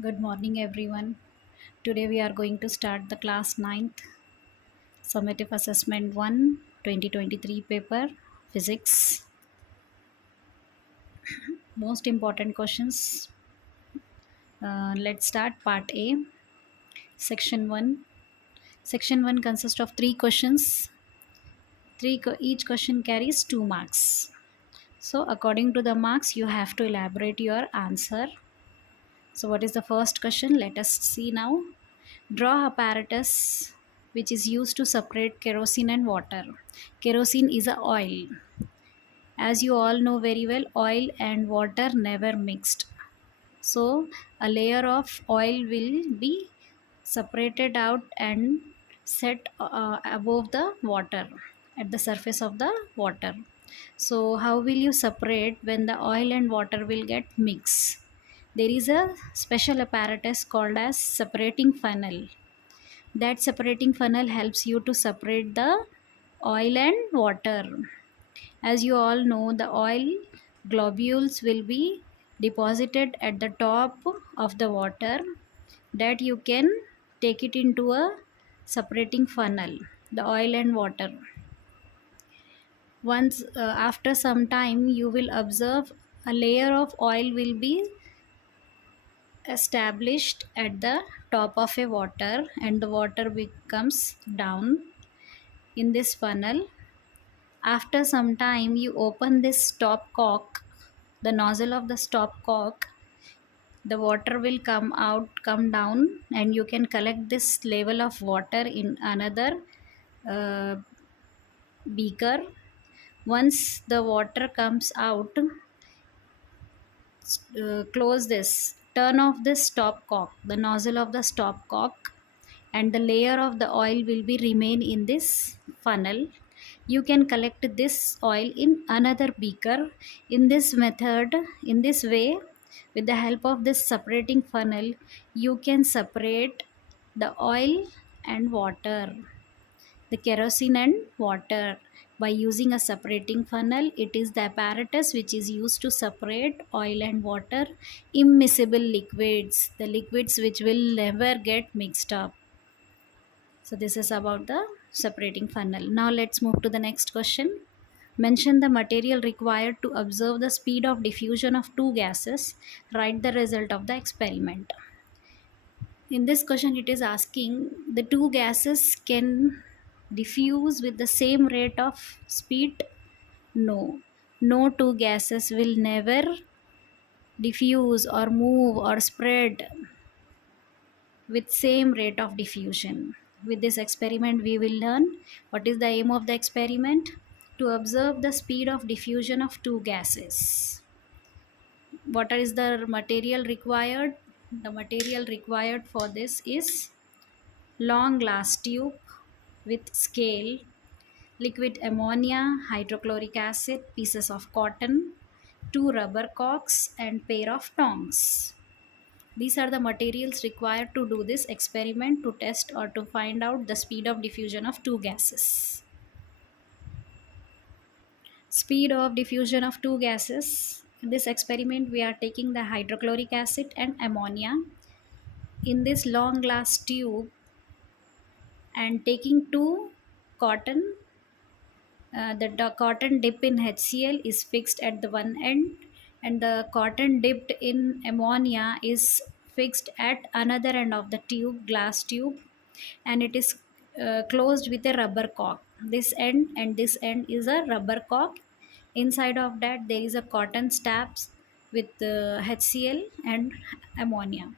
Good morning, everyone. Today we are going to start the class 9th Summative Assessment 1 2023 paper, Physics. Most important questions. Let's start part A, Section 1. Section 1 consists of 3 questions. Each question carries 2 marks. So, according to the marks, you have to elaborate your answer. So, what is the first question? Let us see now. Draw apparatus which is used to separate kerosene and water. Kerosene is a oil. As you all know very well, oil and water never mixed. So a layer of oil will be separated out and set above the water, at the surface of the water. So how will you separate when the oil and water will get mixed? There is a special apparatus called as separating funnel. That separating funnel helps you to separate the oil and water. As you all know, the oil globules will be deposited at the top of the water, that you can take it into a separating funnel, the oil and water. Once after some time, you will observe a layer of oil will be established at the top of a water, and the water becomes down in this funnel. After some time, you open this stop cock, the nozzle of the stop cock, the water will come down, and you can collect this level of water in another uh, beaker. Once the water comes out, close this, turn off this stop cock, the nozzle of the stop cock, and the layer of the oil will be remain in this funnel. You can collect this oil in another beaker. In this method, in this way, with the help of this separating funnel, you can separate the oil and water, the kerosene and water, by using a separating funnel. It is the apparatus which is used to separate oil and water, immiscible liquids, the liquids which will never get mixed up. So this is about the separating funnel. Now let's move to the next question. Mention the material required to observe the speed of diffusion of two gases. Write the result of the experiment. In this question, it is asking the two gases can diffuse with the same rate of speed. No. No two gases will never diffuse or move or spread with same rate of diffusion. With this experiment, we will learn what is the aim of the experiment: to observe the speed of diffusion of two gases. What is the material required? The material required for this is long glass tube with scale, liquid ammonia, hydrochloric acid, pieces of cotton, two rubber cocks, and pair of tongs. These are the materials required to do this experiment, to test or to find out the speed of diffusion of two gases. Speed of diffusion of two gases. In this experiment, we are taking the hydrochloric acid and ammonia in this long glass tube and taking two cotton. The cotton dip in HCl is fixed at the one end, and the cotton dipped in ammonia is fixed at another end of the tube, glass tube, and it is closed with a rubber cork. This end and this end is a rubber cork. Inside of that, there is a cotton stabs with HCl and ammonia.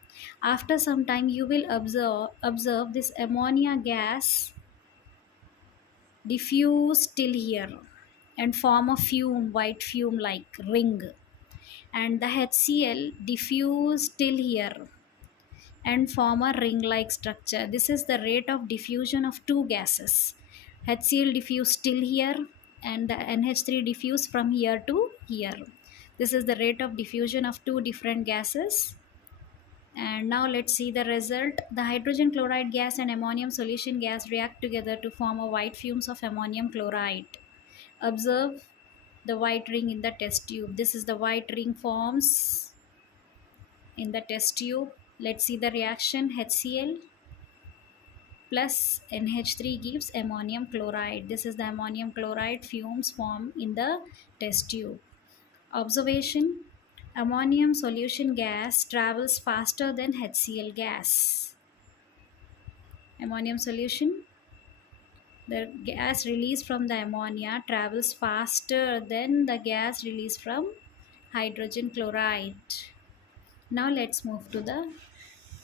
After some time, you will observe this ammonia gas diffuse till here and form a fume, white fume like ring, and the HCl diffuse till here and form a ring like structure. This is the rate of diffusion of two gases. HCl diffuse till here and the NH3 diffuse from here to here. This is the rate of diffusion of two different gases. And now let's see the result. The hydrogen chloride gas and ammonium solution gas react together to form a white fumes of ammonium chloride. Observe the white ring in the test tube. This is the white ring forms in the test tube. Let's see the reaction. HCl plus NH3 gives ammonium chloride. This is the ammonium chloride fumes form in the test tube. Observation: ammonium solution gas travels faster than HCl gas. Ammonium solution, the gas released from the ammonia travels faster than the gas released from hydrogen chloride. Now let's move to the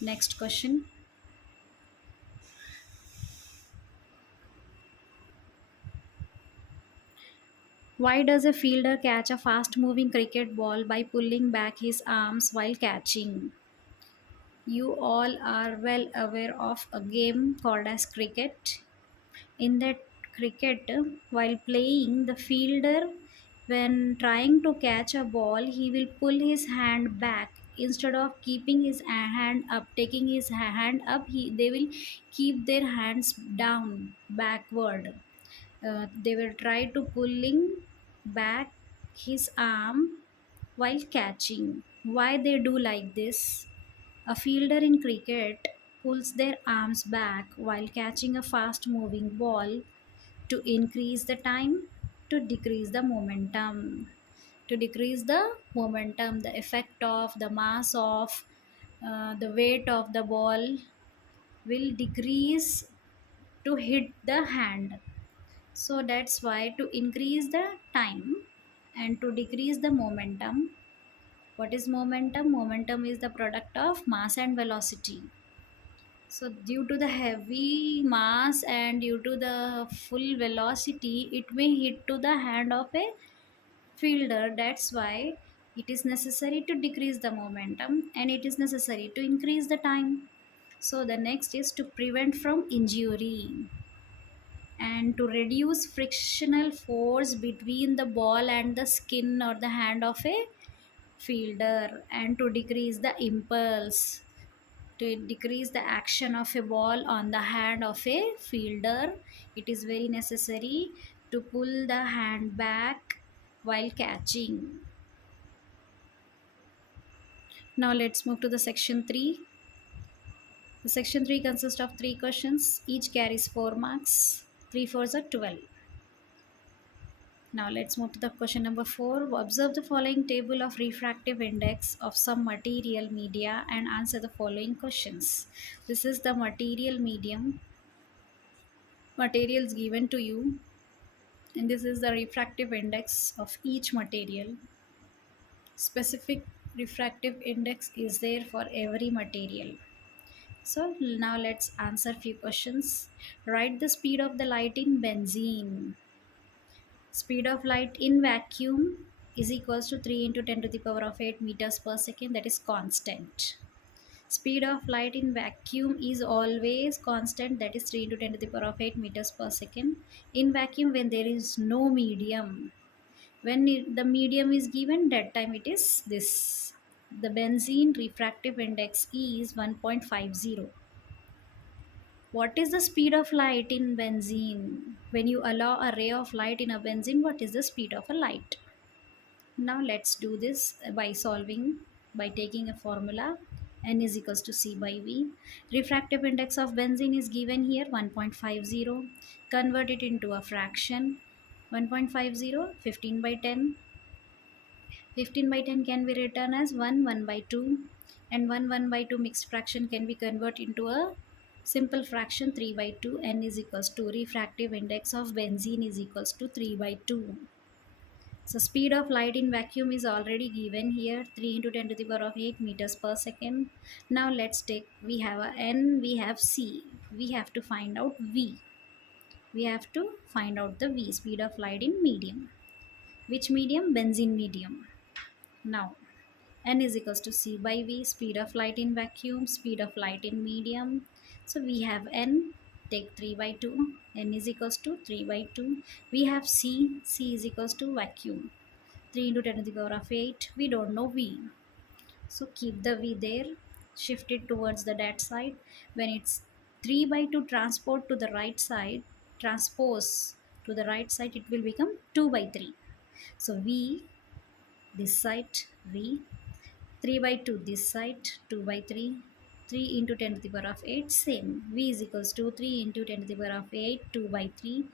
next question. Why does a fielder catch a fast moving cricket ball by pulling back his arms while catching? You all are well aware of a game called as cricket. In that cricket, while playing, the fielder, when trying to catch a ball, he will pull his hand back instead of keeping his hand up, taking his hand up. They will keep their hands down backward. They will try to pulling back his arm while catching. Why they do like this? A fielder in cricket pulls their arms back while catching a fast moving ball to increase the time, to decrease the momentum. To decrease the momentum, the effect of the mass of the weight of the ball will decrease to hit the hand. So that's why, to increase the time and to decrease the momentum. What is momentum? Momentum is the product of mass and velocity. So due to the heavy mass and due to the full velocity, it may hit to the hand of a fielder. That's why it is necessary to decrease the momentum and it is necessary to increase the time. So the next is to prevent from injury and to reduce frictional force between the ball and the skin or the hand of a fielder, and to decrease the impulse, to decrease the action of a ball on the hand of a fielder. It is very necessary to pull the hand back while catching. Now let's move to the section 3. The section 3 consists of 3 questions. Each carries 4 marks. 3 fours are 12. Now let's move to the question number 4. Observe the following table of refractive index of some material media and answer the following questions. This is the materials given to you, and this is the refractive index of each material. Specific refractive index is there for every material. So now let's answer few questions. Write the speed of the light in benzene. Speed of light in vacuum is equals to 3 into 10 to the power of 8 meters per second, that is constant. Speed of light in vacuum is always constant, that is 3 into 10 to the power of 8 meters per second. In vacuum, when there is no medium, the medium is given, that time it is this. The benzene refractive index is 1.50. What is the speed of light in benzene? When you allow a ray of light in a benzene, what is the speed of a light? Now let's do this by solving, by taking a formula. N is equals to C by V. Refractive index of benzene is given here 1.50. Convert it into a fraction. 1.50, 15 by 10. 15 by 10 can be written as 1 by 2, and 1 by 2 mixed fraction can be converted into a simple fraction 3 by 2. N is equals to refractive index of benzene is equals to 3 by 2. So speed of light in vacuum is already given here, 3 into 10 to the power of 8 meters per second. Now let's take, we have a N, we have C. We have to find out V. We have to find out the V, speed of light in medium. Which medium? Benzene medium. Now N is equals to C by V, speed of light in vacuum, speed of light in medium. So we have N, take 3 by 2, N is equals to 3 by 2. We have C, C is equals to vacuum, 3 into 10 to the power of 8. We don't know V. So keep the V there, shift it towards the that side. When it's 3 by 2 transport to the right side, transpose to the right side, it will become 2 by 3. So V, this side, V, 3 by 2 this side, 2 by 3. 3 into 10 to the power of 8, same. V is equals to 3 into 10 to the power of 8, 2 by 3.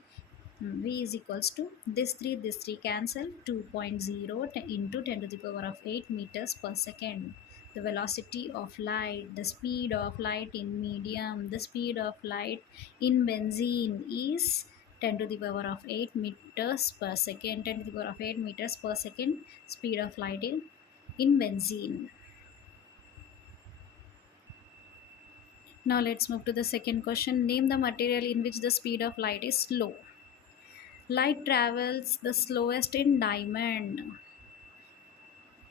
V is equals to this 3 cancel, 2.0 into 10 to the power of 8 meters per second. The velocity of light, the speed of light in medium, the speed of light in benzene is 10 to the power of 8 meters per second. 10 to the power of 8 meters per second speed of light in benzene. Now let's move to the second question. Name the material in which the speed of light is slow. Light travels the slowest in diamond.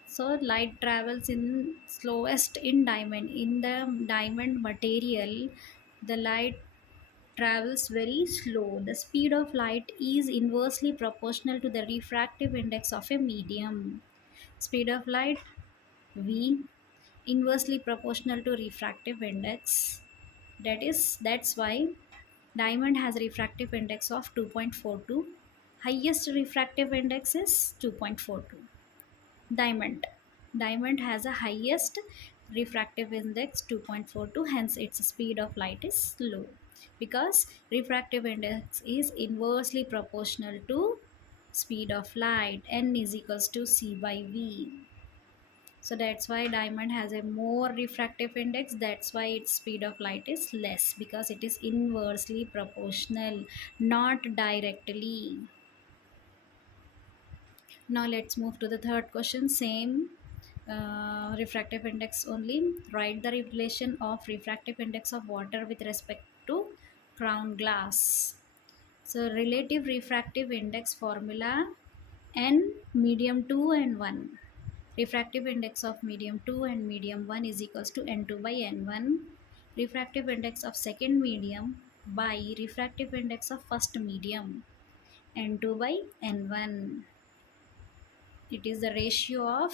So light travels in slowest in diamond. In the diamond material, the light travels very slow. The speed of light is inversely proportional to the refractive index of a medium. Speed of light V inversely proportional to refractive index. That's why diamond has refractive index of 2.42. Highest refractive index is 2.42. Diamond. Diamond has a highest refractive index 2.42, hence its speed of light is low because refractive index is inversely proportional to speed of light. N is equals to C by V. So that's why diamond has a more refractive index. That's why its speed of light is less because it is inversely proportional, not directly. Now let's move to the third question. Same refractive index only. Write the relation of refractive index of water with respect to crown glass. So relative refractive index formula N medium 2 and 1. Refractive index of medium 2 and medium 1 is equals to N2 by N1. Refractive index of second medium by refractive index of first medium N2 by N1. It is the ratio of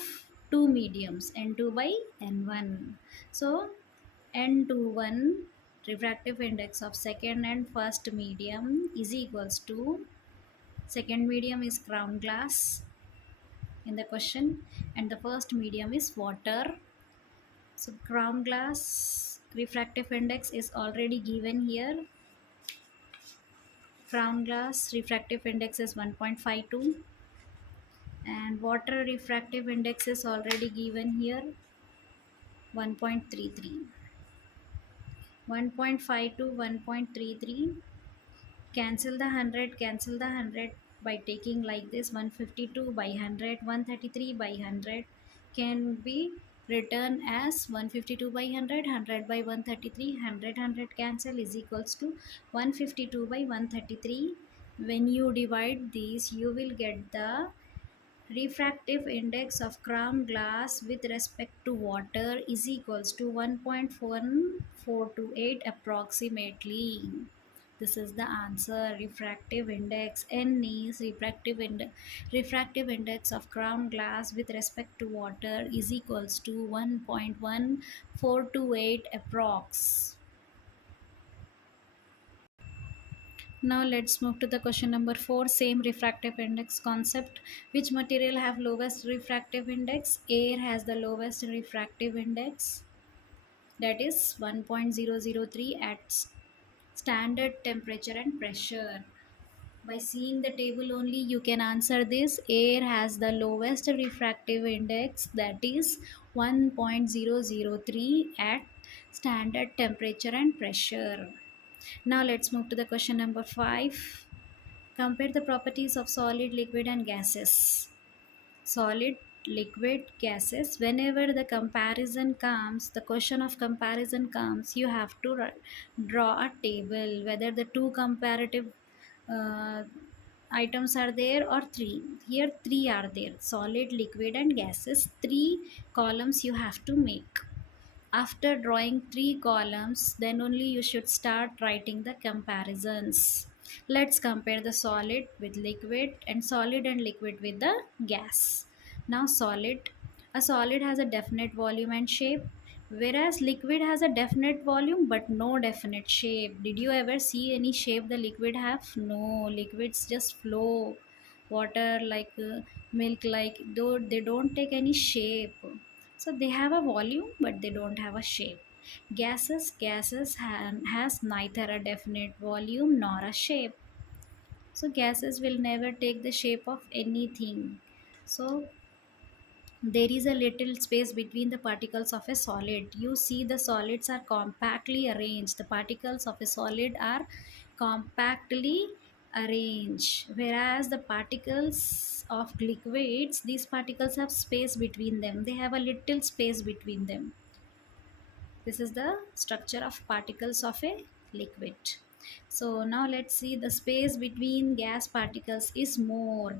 two mediums N2 by N1. So N21 refractive index of second and first medium is equals to, second medium is crown glass in the question and the first medium is water. So crown glass refractive index is already given here. Crown glass refractive index is 1.52 and water refractive index is already given here, 1.33. 1.52, 1.33, cancel the 100, cancel the 100 by taking like this, 152 by 100, 133 by 100 can be written as 152 by 100, 100 by 133, 100 cancel is equals to 152 by 133. When you divide these, you will get the refractive index of crown glass with respect to water is equals to 1.1428 approximately. This is the answer. Refractive index N is refractive index of crown glass with respect to water is equals to 1.1428 approx. Now let's move to the question number 4. Same refractive index concept. Which material have lowest refractive index? Air has the lowest refractive index, that is 1.003 at standard temperature and pressure. By seeing the table only you can answer this. Air has the lowest refractive index, that is 1.003 at standard temperature and pressure. Now let's move to the question number 5. Compare the properties of solid, liquid and gases. Solid, liquid, gases. Whenever the comparison comes, the question of comparison comes, you have to draw a table whether the two comparative uh, items are there or three. Here three are there, solid, liquid and gases. Three columns you have to make. After drawing three columns, then only you should start writing the comparisons. Let's compare the solid with liquid and solid and liquid with the gas. Now solid, a solid has a definite volume and shape, whereas liquid has a definite volume but no definite shape. Did you ever see any shape the liquid have? No, liquids just flow. Water like milk like, though they don't take any shape. So they have a volume but they don't have a shape. Has neither a definite volume nor a shape. So gases will never take the shape of anything. So there is a little space between the particles of a solid. You see the solids are compactly arranged. The particles of a solid are compactly arranged, whereas the particles of liquids, these particles have space between them. They have a little space between them. This is the structure of particles of a liquid. So now let's see, the space between gas particles is more.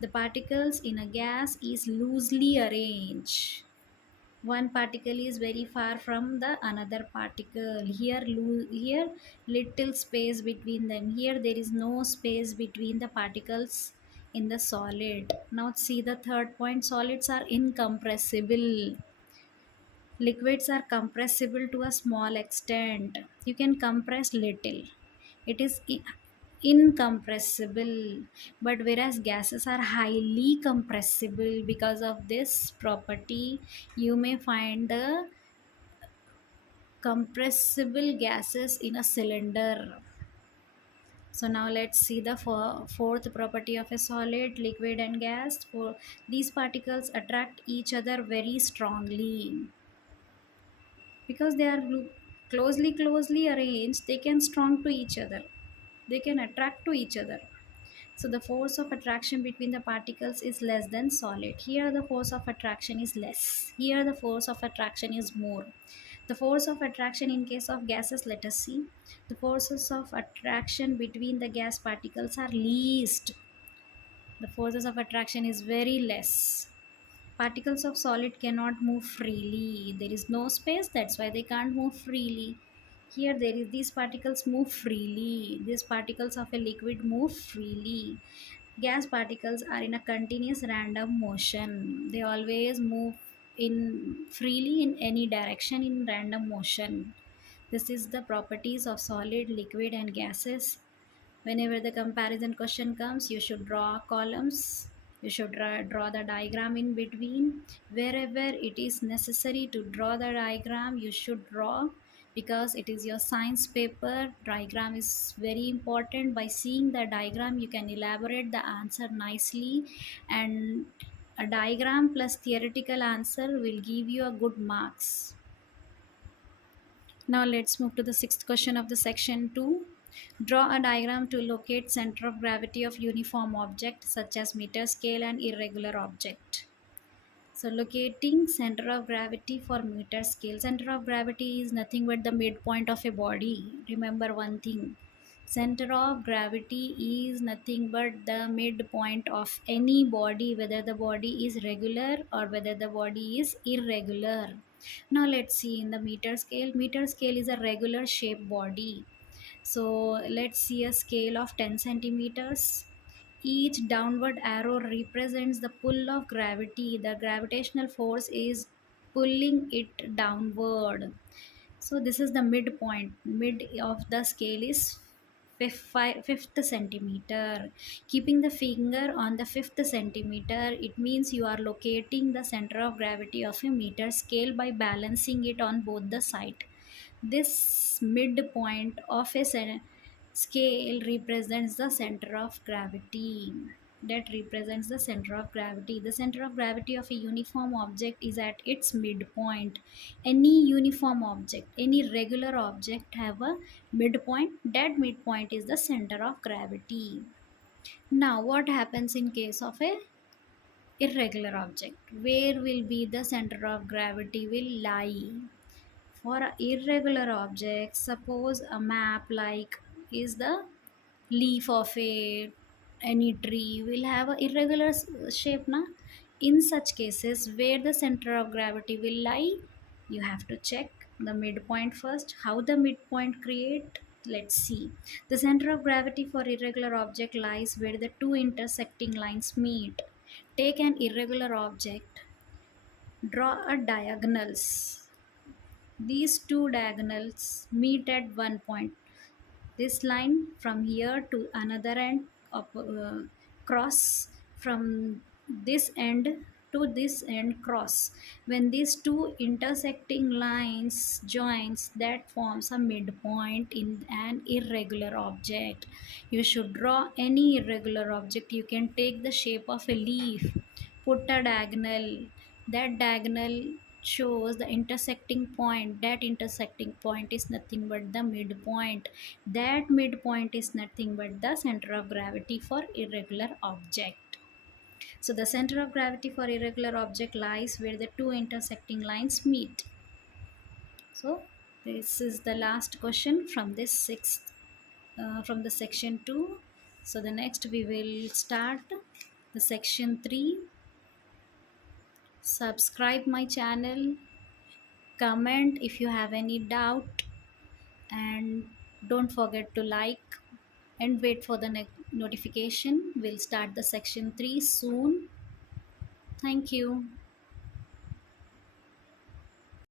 The particles in a gas is loosely arranged. One particle is very far from the another particle. Here little space between them. Here there is no space between the particles in the solid. Now see the third point, solids are incompressible. Liquids are compressible to a small extent. You can compress little. It is incompressible. But whereas gases are highly compressible, because of this property, you may find the compressible gases in a cylinder. So now let's see the fourth property of a solid, liquid and gas. For these particles attract each other very strongly. Because they are closely arranged, they can strong to each other, they can attract to each other. So the force of attraction between the particles is less than solid. Here the force of attraction is less, here the force of attraction is more. The force of attraction in case of gases, let us see, the forces of attraction between the gas particles are least. The forces of attraction is very less. Particles of solid cannot move freely. There is no space, that's why they can't move freely. Here there is, these particles move freely. These particles of a liquid move freely. Gas particles are in a continuous random motion. They always move in freely in any direction in random motion. This is the properties of solid, liquid and gases. Whenever the comparison question comes, you should draw columns, you should draw the diagram in between. Wherever it is necessary to draw the diagram, you should draw, because it is your science paper. Diagram is very important. By seeing the diagram, you can elaborate the answer nicely, and a diagram plus theoretical answer will give you a good marks. Now let's move to the sixth question of the section 2. Draw a diagram to locate center of gravity of uniform object such as meter scale and irregular object. So locating center of gravity for meter scale. Center of gravity is nothing but the midpoint of a body. Remember one thing. Center of gravity is nothing but the midpoint of any body, whether the body is regular or whether the body is irregular. Now let's see in the meter scale. Meter scale is a regular shaped body. So let's see a scale of 10 centimeters. Each downward arrow represents the pull of gravity. The gravitational force is pulling it downward. So this is the midpoint. Mid of the scale is fifth centimeter. Keeping the finger on the fifth centimeter, it means you are locating the center of gravity of a meter scale by balancing it on both the side. This midpoint of a scale represents the center of gravity. That represents the center of gravity. The center of gravity of a uniform object is at its midpoint. Any uniform object, any regular object have a midpoint. That midpoint is the center of gravity. Now what happens in case of a irregular object? Where will be the center of gravity will lie? For irregular objects, suppose a map like is the leaf of a any tree will have a irregular shape na. In such cases, where the center of gravity will lie, you have to check the midpoint first. How the midpoint create? Let's see. The center of gravity for irregular object lies where the two intersecting lines meet. Take an irregular object, draw a diagonals. These two diagonals meet at one point. This line from here to another end of cross from this end to this end cross. When these two intersecting lines joins, that forms a midpoint in an irregular object. You should draw any irregular object. You can take the shape of a leaf, put a diagonal. That diagonal shows the intersecting point. That intersecting point is nothing but the midpoint. That midpoint is nothing but the center of gravity for irregular object. So the center of gravity for irregular object lies where the two intersecting lines meet. So this is the last question from this sixth, from the section 2. So the next we will start the section 3. Subscribe my channel, comment if you have any doubt, and don't forget to like and wait for the notification. We'll start the section 3 soon. Thank you.